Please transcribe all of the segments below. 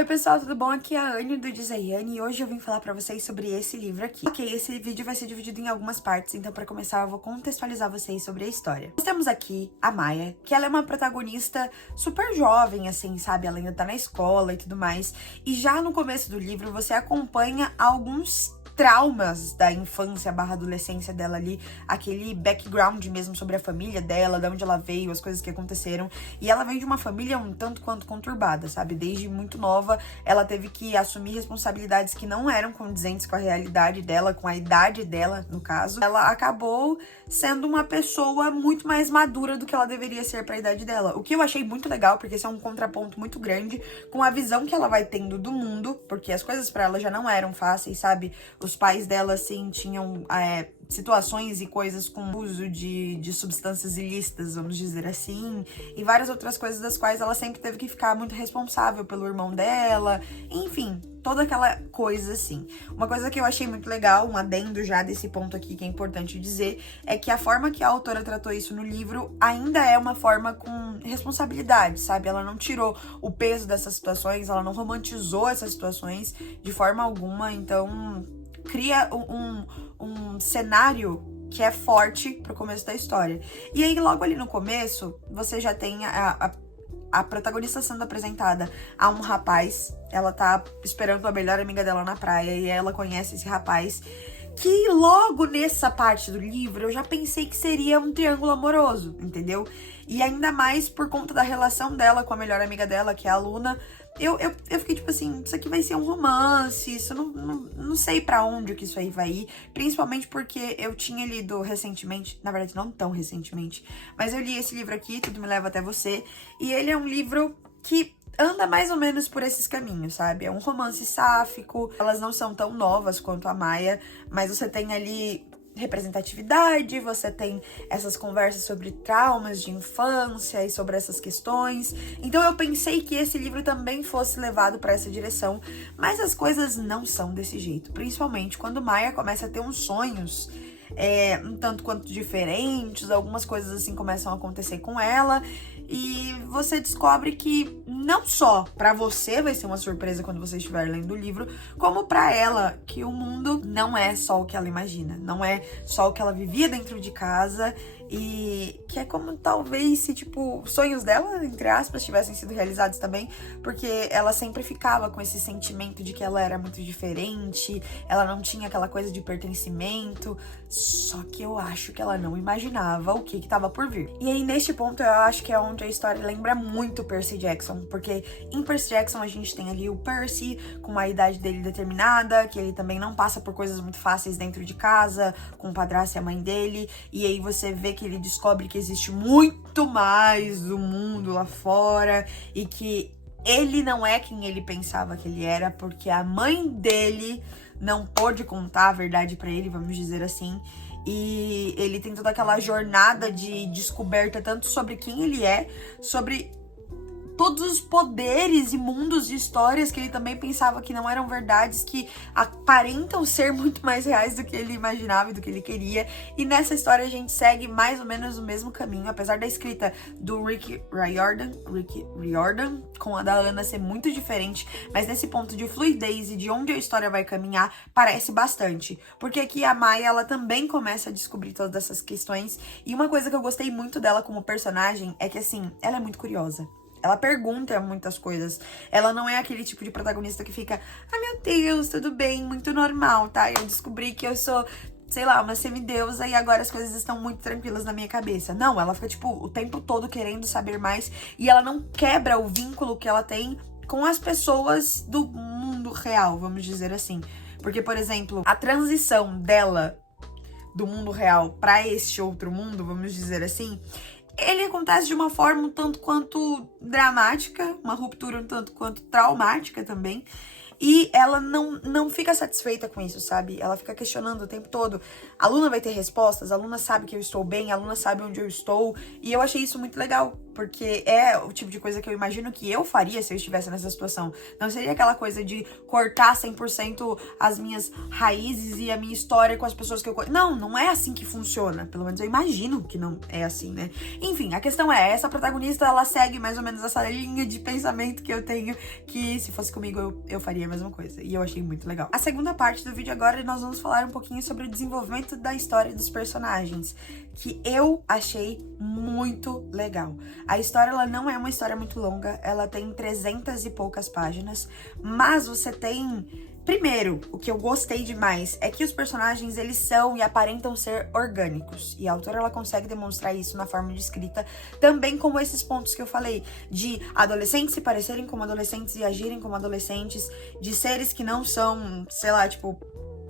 Oi pessoal, tudo bom? Aqui é a Anne do Dizaiane e hoje eu vim falar pra vocês sobre esse livro aqui. Ok, esse vídeo vai ser dividido em algumas partes, então pra começar eu vou contextualizar vocês sobre a história. Nós temos aqui a Maya, que ela é uma protagonista super jovem, assim, sabe? Ela ainda tá na escola e tudo mais. E já no começo do livro você acompanha alguns traumas da infância / adolescência dela ali, aquele background mesmo sobre a família dela, de onde ela veio, as coisas que aconteceram. E ela vem de uma família um tanto quanto conturbada, sabe? Desde muito nova, ela teve que assumir responsabilidades que não eram condizentes com a realidade dela, com a idade dela, no caso. Ela acabou sendo uma pessoa muito mais madura do que ela deveria ser para a idade dela. O que eu achei muito legal, porque esse é um contraponto muito grande com a visão que ela vai tendo do mundo, porque as coisas para ela já não eram fáceis, sabe? Os pais dela, assim, tinham situações e coisas com uso de substâncias ilícitas, vamos dizer assim, e várias outras coisas das quais ela sempre teve que ficar muito responsável pelo irmão dela, enfim, toda aquela coisa assim. Uma coisa que eu achei muito legal, um adendo já desse ponto aqui que é importante dizer, é que a forma que a autora tratou isso no livro ainda é uma forma com responsabilidade, sabe? Ela não tirou o peso dessas situações, ela não romantizou essas situações de forma alguma, então cria um cenário que é forte pro começo da história. E aí, logo ali no começo, você já tem a protagonista sendo apresentada a um rapaz. Ela tá esperando a melhor amiga dela na praia e ela conhece esse rapaz. Que logo nessa parte do livro eu já pensei que seria um triângulo amoroso, entendeu? E ainda mais por conta da relação dela com a melhor amiga dela, que é a Luna. Eu fiquei tipo assim, isso aqui vai ser um romance, isso não sei pra onde que isso aí vai ir. Principalmente porque eu tinha lido recentemente, na verdade não tão recentemente, mas eu li esse livro aqui, Tudo Me Leva Até Você, e ele é um livro que anda mais ou menos por esses caminhos, sabe? É um romance sáfico, elas não são tão novas quanto a Maya, mas você tem ali representatividade, você tem essas conversas sobre traumas de infância e sobre essas questões. Então eu pensei que esse livro também fosse levado para essa direção, mas as coisas não são desse jeito, principalmente quando Maya começa a ter uns sonhos um tanto quanto diferentes, algumas coisas assim começam a acontecer com ela, e você descobre que não só pra você vai ser uma surpresa quando você estiver lendo o livro, como pra ela, que o mundo não é só o que ela imagina, não é só o que ela vivia dentro de casa, e que é como talvez se, tipo, sonhos dela, entre aspas, tivessem sido realizados também, porque ela sempre ficava com esse sentimento de que ela era muito diferente, ela não tinha aquela coisa de pertencimento, só que eu acho que ela não imaginava o que tava por vir. E aí, neste ponto, eu acho que é onde a história lembra muito Percy Jackson, porque em Percy Jackson a gente tem ali o Percy com a idade dele determinada, que ele também não passa por coisas muito fáceis dentro de casa, com o padrasto e a mãe dele, e aí você vê que ele descobre que existe muito mais do mundo lá fora, e que ele não é quem ele pensava que ele era, porque a mãe dele não pôde contar a verdade pra ele, vamos dizer assim. E ele tem toda aquela jornada de descoberta, tanto sobre quem ele é, sobre todos os poderes e mundos de histórias que ele também pensava que não eram verdades, que aparentam ser muito mais reais do que ele imaginava e do que ele queria. E nessa história a gente segue mais ou menos o mesmo caminho, apesar da escrita do Rick Riordan com a da Ana ser muito diferente, mas nesse ponto de fluidez e de onde a história vai caminhar, parece bastante. Porque aqui a Maya, ela também começa a descobrir todas essas questões, e uma coisa que eu gostei muito dela como personagem é que, assim, ela é muito curiosa. Ela pergunta muitas coisas. Ela não é aquele tipo de protagonista que fica, ah, meu Deus, tudo bem, muito normal, tá? Eu descobri que eu sou, sei lá, uma semideusa e agora as coisas estão muito tranquilas na minha cabeça. Não, ela fica, tipo, o tempo todo querendo saber mais, e ela não quebra o vínculo que ela tem com as pessoas do mundo real, vamos dizer assim. Porque, por exemplo, a transição dela do mundo real pra este outro mundo, vamos dizer assim, ele acontece de uma forma um tanto quanto dramática, uma ruptura um tanto quanto traumática também. E ela não fica satisfeita com isso, sabe? Ela fica questionando o tempo todo. A Luna vai ter respostas, a Luna sabe que eu estou bem, a Luna sabe onde eu estou. E eu achei isso muito legal, porque é o tipo de coisa que eu imagino que eu faria se eu estivesse nessa situação. Não seria aquela coisa de cortar 100% as minhas raízes e a minha história com as pessoas que eu conheço. Não é assim que funciona. Pelo menos eu imagino que não é assim, né? Enfim, a questão é, essa protagonista, ela segue mais ou menos essa linha de pensamento que eu tenho, que se fosse comigo eu faria a mesma coisa. E eu achei muito legal. A segunda parte do vídeo agora, nós vamos falar um pouquinho sobre o desenvolvimento da história dos personagens, que eu achei muito legal. A história, ela não é uma história muito longa, ela tem 300 e poucas páginas, mas você tem... Primeiro, o que eu gostei demais é que os personagens, eles são e aparentam ser orgânicos. E a autora, ela consegue demonstrar isso na forma de escrita, também como esses pontos que eu falei, de adolescentes se parecerem como adolescentes e agirem como adolescentes, de seres que não são, sei lá, tipo,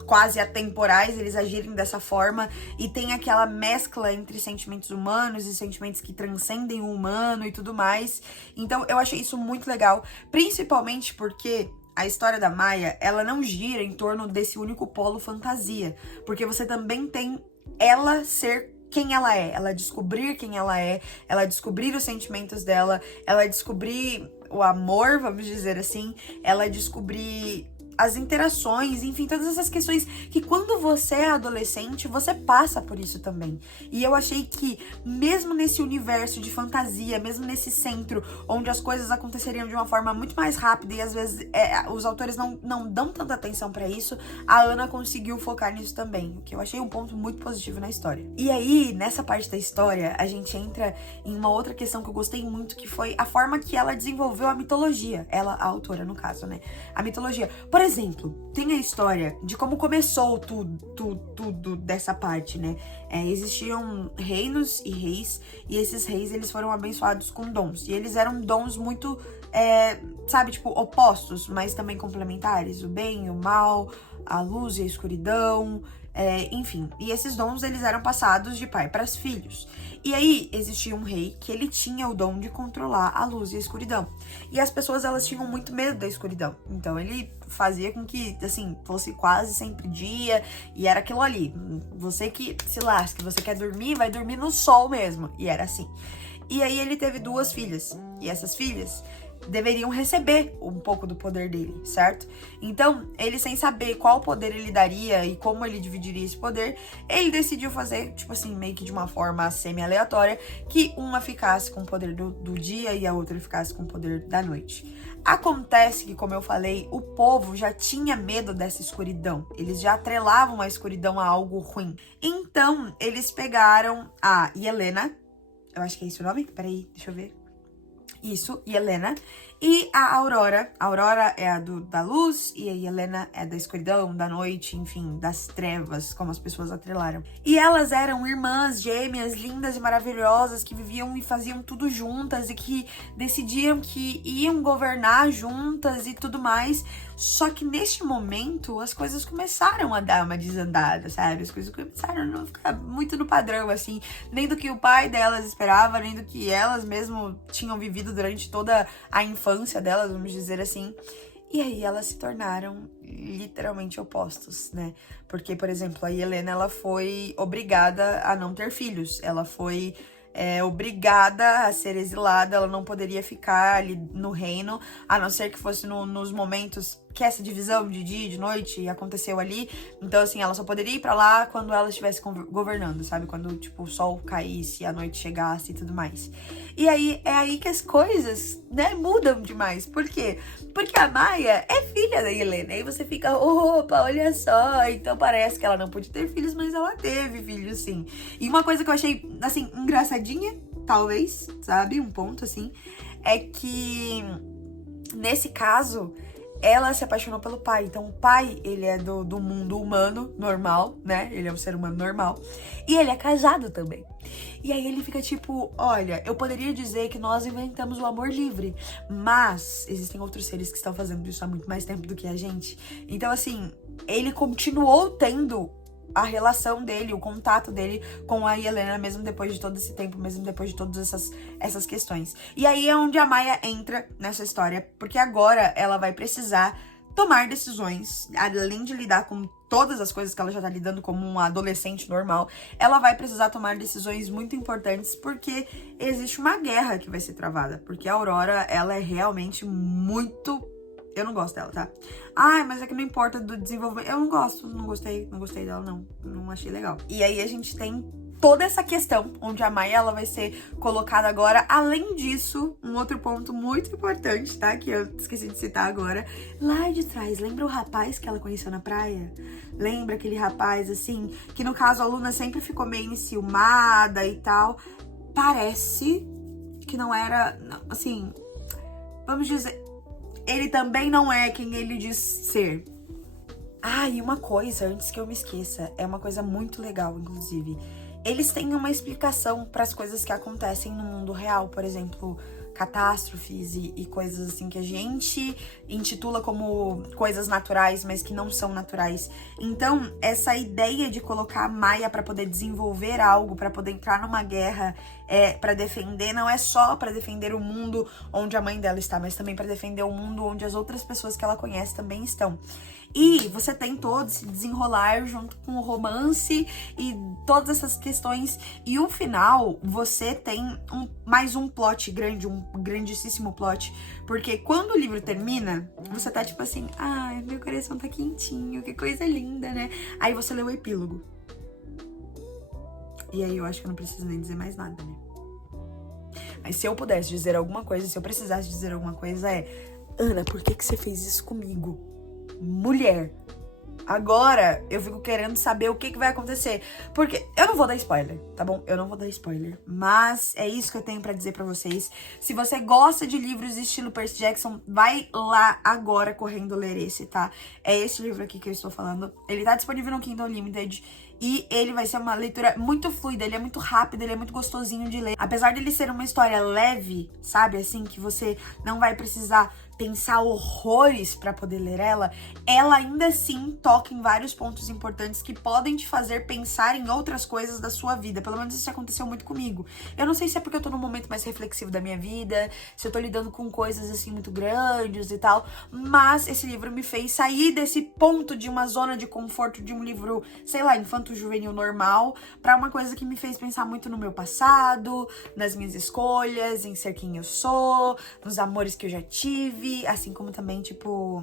quase atemporais, eles agirem dessa forma, e tem aquela mescla entre sentimentos humanos e sentimentos que transcendem o humano e tudo mais. Então, eu achei isso muito legal, principalmente porque... a história da Maya, ela não gira em torno desse único polo fantasia, porque você também tem ela ser quem ela descobrir quem ela descobrir os sentimentos dela, ela descobrir o amor, vamos dizer assim, ela descobrir as interações, enfim, todas essas questões que quando você é adolescente, você passa por isso também. E eu achei que, mesmo nesse universo de fantasia, mesmo nesse centro, onde as coisas aconteceriam de uma forma muito mais rápida e às vezes os autores não dão tanta atenção pra isso, a Ana conseguiu focar nisso também, o que eu achei um ponto muito positivo na história. E aí, nessa parte da história, a gente entra em uma outra questão que eu gostei muito, que foi a forma que ela desenvolveu a mitologia. Ela, a autora, no caso, né? A mitologia. Por exemplo, tem a história de como começou tudo dessa parte, né? Existiam reinos e reis, e esses reis, eles foram abençoados com dons. E eles eram dons muito, sabe, tipo, opostos, mas também complementares. O bem e o mal, a luz e a escuridão, enfim. E esses dons, eles eram passados de pai para os filhos. E aí, existia um rei que ele tinha o dom de controlar a luz e a escuridão. E as pessoas, elas tinham muito medo da escuridão. Então, ele fazia com que, assim, fosse quase sempre dia. E era aquilo ali. Você que se lasque, você quer dormir, vai dormir no sol mesmo. E era assim. E aí, ele teve 2 filhas. E essas filhas deveriam receber um pouco do poder dele, certo? Então, ele, sem saber qual poder ele daria e como ele dividiria esse poder, ele decidiu fazer, tipo assim, meio que de uma forma semi-aleatória, que uma ficasse com o poder do dia e a outra ficasse com o poder da noite. Acontece que, como eu falei, o povo já tinha medo dessa escuridão. Eles já atrelavam a escuridão a algo ruim. Então, eles pegaram a Yelena, eu acho que é esse o nome? Peraí, deixa eu ver. Isso, Yelena. E a Aurora. A Aurora é a da luz e a Yelena é da escuridão, da noite, enfim, das trevas, como as pessoas atrelaram. E elas eram irmãs gêmeas, lindas e maravilhosas, que viviam e faziam tudo juntas e que decidiam que iam governar juntas e tudo mais. Só que neste momento, as coisas começaram a dar uma desandada, sabe? As coisas começaram a não ficar muito no padrão, assim. Nem do que o pai delas esperava, nem do que elas mesmo tinham vivido durante toda a infância delas, vamos dizer assim. E aí elas se tornaram literalmente opostos, né? Porque, por exemplo, a Yelena, ela foi obrigada a não ter filhos. Ela foi obrigada a ser exilada, ela não poderia ficar ali no reino, a não ser que fosse nos momentos que essa divisão de dia e de noite aconteceu ali. Então, assim, ela só poderia ir pra lá quando ela estivesse governando, sabe? Quando, tipo, o sol caísse, a noite chegasse e tudo mais. E aí, é aí que as coisas, né, mudam demais. Por quê? Porque a Maya é filha da Helena. Aí você fica, opa, olha só. Então parece que ela não pôde ter filhos, mas ela teve filhos, sim. E uma coisa que eu achei, assim, engraçadinha, talvez, sabe? Um ponto, assim, é que, nesse caso, ela se apaixonou pelo pai. Então, o pai, ele é do mundo humano, normal, né? Ele é um ser humano normal. E ele é casado também. E aí ele fica tipo, olha, eu poderia dizer que nós inventamos o amor livre, mas existem outros seres que estão fazendo isso há muito mais tempo do que a gente. Então, assim, ele continuou tendo a relação dele, o contato dele com a Yelena, mesmo depois de todo esse tempo, mesmo depois de todas essas questões. E aí é onde a Maya entra nessa história, porque agora ela vai precisar tomar decisões, além de lidar com todas as coisas que ela já tá lidando como uma adolescente normal, ela vai precisar tomar decisões muito importantes porque existe uma guerra que vai ser travada. Porque a Aurora, ela é realmente muito... Eu não gosto dela, tá? Ai, mas é que não importa do desenvolvimento. Eu não gosto, não gostei dela, não achei legal. E aí a gente tem toda essa questão, onde a Maya, ela vai ser colocada agora. Além disso, um outro ponto muito importante, tá? Que eu esqueci de citar agora. Lá de trás, lembra o rapaz que ela conheceu na praia? Lembra aquele rapaz, assim, que no caso a Luna sempre ficou meio enciumada e tal. Parece que não era, assim, vamos dizer... Ele também não é quem ele diz ser. Ah, e uma coisa, antes que eu me esqueça, é uma coisa muito legal, inclusive. Eles têm uma explicação para as coisas que acontecem no mundo real, por exemplo, catástrofes e coisas assim que a gente intitula como coisas naturais, mas que não são naturais. Então, essa ideia de colocar a Maya para poder desenvolver algo, para poder entrar numa guerra, para defender, não é só para defender o mundo onde a mãe dela está, mas também para defender o mundo onde as outras pessoas que ela conhece também estão. E você tem todo esse desenrolar junto com o romance e todas essas questões. E o final, você tem mais um plot grande, um grandíssimo plot. Porque quando o livro termina, você tá tipo assim, ai, meu coração tá quentinho, que coisa linda, né? Aí você lê o epílogo. E aí eu acho que eu não preciso nem dizer mais nada, né? Mas se eu pudesse dizer alguma coisa, se eu precisasse dizer alguma coisa Ana, por que você fez isso comigo? Mulher. Agora eu fico querendo saber o que vai acontecer. Porque eu não vou dar spoiler, tá bom? Eu não vou dar spoiler. Mas é isso que eu tenho pra dizer pra vocês. Se você gosta de livros estilo Percy Jackson, vai lá agora correndo ler esse, tá? É esse livro aqui que eu estou falando. Ele tá disponível no Kindle Unlimited. E ele vai ser uma leitura muito fluida, ele é muito rápido, ele é muito gostosinho de ler. Apesar dele ser uma história leve, sabe? Assim, que você não vai precisar pensar horrores pra poder ler ela ainda assim toca em vários pontos importantes que podem te fazer pensar em outras coisas da sua vida. Pelo menos isso aconteceu muito comigo. Eu não sei se é porque eu tô num momento mais reflexivo da minha vida, se eu tô lidando com coisas assim muito grandes e tal, mas esse livro me fez sair desse ponto de uma zona de conforto de um livro, sei lá, infanto-juvenil normal, pra uma coisa que me fez pensar muito no meu passado, nas minhas escolhas, em ser quem eu sou, nos amores que eu já tive, assim como também, tipo,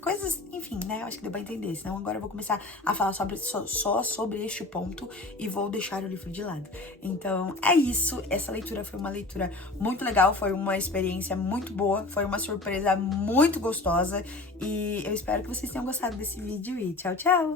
coisas, enfim, né? Eu acho que deu pra entender. Senão agora eu vou começar a falar só sobre este ponto e vou deixar o livro de lado. Então, é isso. Essa leitura foi uma leitura muito legal, foi uma experiência muito boa, foi uma surpresa muito gostosa e eu espero que vocês tenham gostado desse vídeo e tchau, tchau!